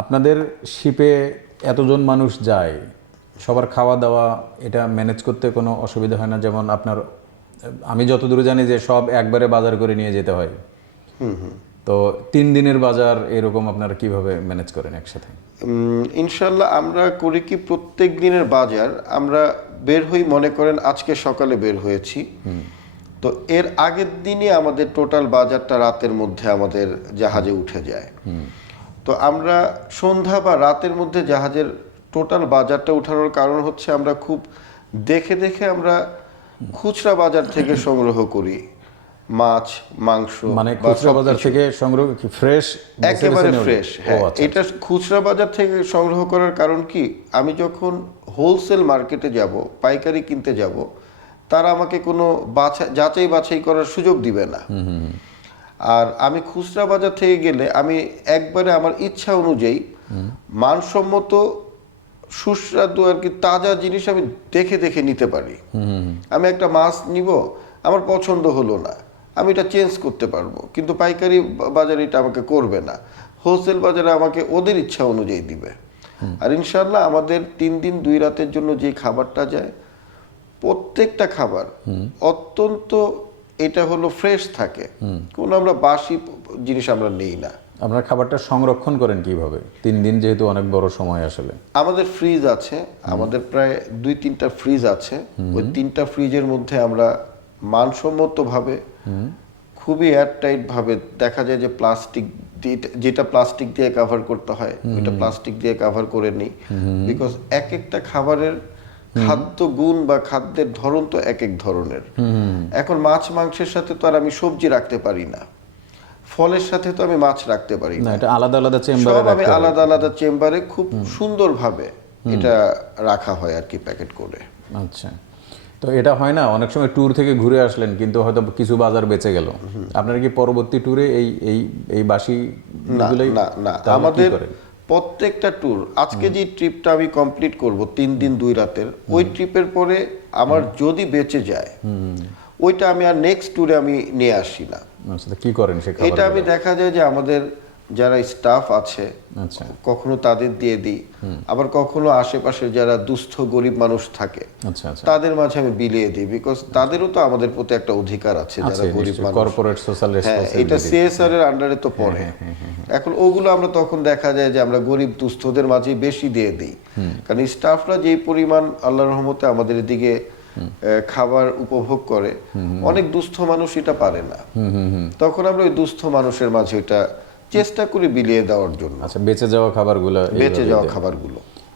আপনাদের শিপে এতজন মানুষ যায়, সবার খাওয়া দাওয়া এটা ম্যানেজ করতে কোনো অসুবিধা হয় না? যেমন আপনার, আমি যতদূর জানি যে সব একবারে বাজার করে নিয়ে যেতে হয়। তো 3 দিনের বাজার এরকম আপনারা কিভাবে ম্যানেজ করেন একসাথে? ইনশাল্লাহ আমরা করি কি, প্রত্যেক দিনের বাজার আমরা বের হই, মনে করেন আজকে সকালে বের হয়েছি, তো এর আগের দিনই আমাদের টোটাল বাজারটা রাতের মধ্যে আমাদের জাহাজে উঠে যায়। তো আমরা সন্ধ্যা বা রাতের মধ্যে জাহাজের টোটাল বাজারটা উঠানোর কারণ হচ্ছে আমরা খুব দেখে দেখে আমরা খুচরা বাজার থেকে সংগ্রহ করি মাছ, মাংস। মানে খুচরা বাজার থেকে সংগ্রহ কি ফ্রেশ? একেবারে ফ্রেশ, হ্যাঁ। এটা খুচরা বাজার থেকে সংগ্রহ করার কারণ কি, আমি যখন হোলসেল মার্কেটে যাব, পাইকারি কিনতে যাব, তারা আমাকে কোনো যাচাই বাছাই করার সুযোগ দিবে না। আর আমি খুচরা বাজার থেকে গেলে আমি একবারে আমার ইচ্ছা অনুযায়ী মানসম্মত সুস্বাদু আর কি তাজা জিনিস আমি দেখে দেখে নিতে পারি। আমি একটা মাছ নিব, আমার পছন্দ হলো না, আমি এটা চেঞ্জ করতে পারবো, কিন্তু পাইকারি বাজারে এটা আমাকে করবে না। হোলসেল বাজারে আমাকে ওদের ইচ্ছা অনুযায়ী দিবে। আর ইনশাল্লাহ আমাদের 3 দিন 2 রাতের জন্য যে খাবারটা যায়, প্রত্যেকটা খাবার অত্যন্ত এটা হলো ফ্রেশ থাকে, কোনো আমরা বাসি জিনিস আমরা নেই না। আপনার খাবারটা সংরক্ষণ করেন কিভাবে? 3 দিন যেহেতু অনেক বড় সময় আসলে। আমাদের ফ্রিজ আছে, আমাদের প্রায় 2-3টা ফ্রিজ আছে। ওই 3টা ফ্রিজের মধ্যে আমরা মানসম্মত ভাবে, খুবই এয়ারটাইট ভাবে, দেখা যায় যে প্লাস্টিক, যেটা প্লাস্টিক দিয়ে কভার করতে হয় ওইটা প্লাস্টিক দিয়ে কভার করে নিই। বিকজ এক একটা খাবারের খাদ্য গুণ বা খাদ্যের ধরন তো এক এক ধরনের। এখন মাছ মাংসের সাথে তো আর আমি সবজি রাখতে পারি না, ফলের সাথে তো আমি মাছ রাখতে পারি না, এটা আলাদা আলাদা চেম্বারে সব আমি আলাদা আলাদা চেম্বারে খুব সুন্দরভাবে এটা রাখা হয় আর কি, প্যাকেট করে। আচ্ছা, তো এটা হয় না অনেক সময় ট্যুর থেকে ঘুরে আসলেন কিন্তু হয়তো কিছু বাজার বেঁচে গেল, আপনার কি পরবর্তী ট্যুরে এই এই এই বাসি গুলোই? না না, আমাদের প্রত্যেকটা ট্যুর, আজকে যে ট্রিপটা আমি কমপ্লিট করব 3 দিন 2 রাতের, ওই ট্রিপের পরে আমার যদি বেঁচে যায় ওইটা আমি আর নেক্সট ট্যুরে আমি নিয়ে আসি না। আচ্ছা, কি করেন সে খাবার? এটা আমি দেখা যায় যে আমাদের যারা স্টাফ আছে, আচ্ছা, কখনো তাদের দিয়ে দিই, আবার কখনো আশেপাশে যারা দুস্থ গরিব মানুষ থাকে আচ্ছা আচ্ছা, তাদের মাঝে আমি বিলিয়ে দিই। বিকজ তাদেরও তো আমাদের প্রতি একটা অধিকার আছে, যারা গরিব মানুষ, কর্পোরেট সোশ্যাল রেসপন্সিবিলিটি, এটা সিএসআর এর আন্ডারে তো পড়ে। এখন ওগুলো আমরা তখন দেখা যায় যে আমরা গরিব দুস্থদের মাঝে বেশি দিয়ে দিই, কারণ স্টাফরা যেই পরিমাণ আল্লাহর রহমতে আমাদের এদিকে খাবার উপভোগ করে, অনেক দুস্থ মানুষ এটা পারে না। তখন আমরা ওই দুস্থ মানুষের মাঝে এটা চেষ্টা করি বিলিয়ে দেওয়ার জন্য। আচ্ছা, বেঁচে যাওয়া খাবারগুলো, বেঁচে যাওয়া খাবারগুলো